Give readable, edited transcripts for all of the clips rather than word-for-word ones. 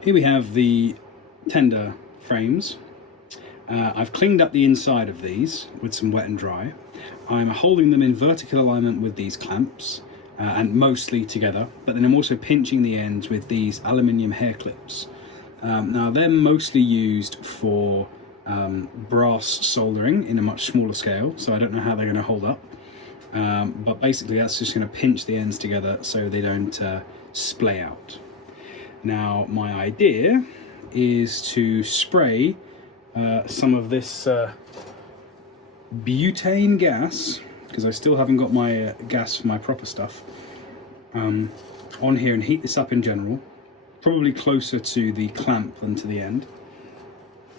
Here we have the tender frames. I've cleaned up the inside of these with some wet and dry. I'm holding them in vertical alignment with these clamps and mostly together, but then I'm also pinching the ends with these aluminium hair clips. Now they're mostly used for brass soldering in a much smaller scale, so I don't know how they're going to hold up. But basically that's just going to pinch the ends together so they don't splay out. Now my idea is to spray some of this butane gas, because I still haven't got my gas for my proper stuff, on here and heat this up in general, probably closer to the clamp than to the end,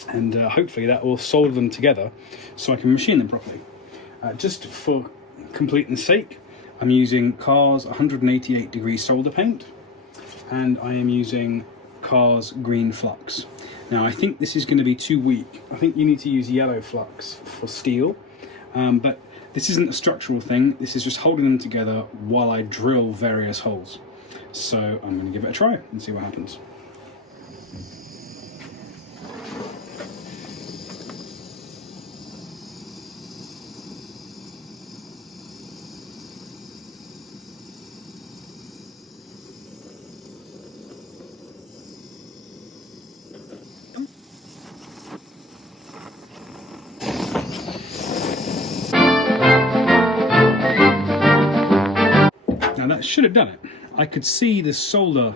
and hopefully that will solder them together so I can machine them properly. Just for completeness sake, I'm using Car's 188 degree solder paint, and I am using Car's green flux. Now I think this is going to be too weak. I think you need to use yellow flux for steel, but this isn't a structural thing. This is just holding them together while I drill various holes. So I'm going to give it a try and see what happens. Now that should have done it. I could see the solder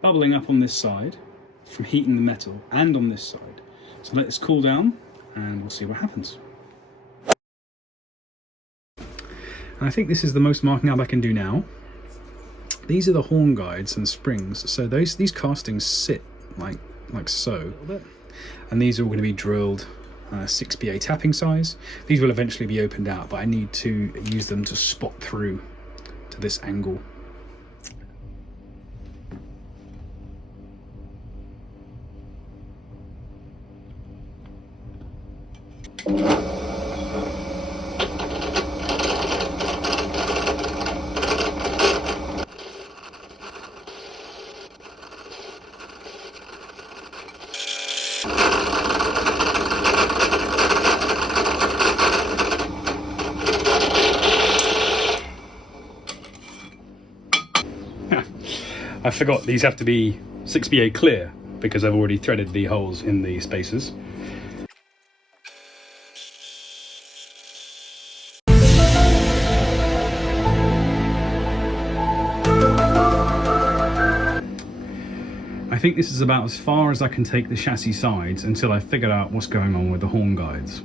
bubbling up on this side from heating the metal, and on this side. So let this cool down and we'll see what happens. And I think this is the most marking up I can do now. These are the horn guides and springs. So these castings sit like so. And these are all going to be drilled 6BA tapping size. These will eventually be opened out, but I need to use them to spot through to this angle. I forgot these have to be 6BA clear because I've already threaded the holes in the spacers. I think this is about as far as I can take the chassis sides until I've figured out what's going on with the horn guides.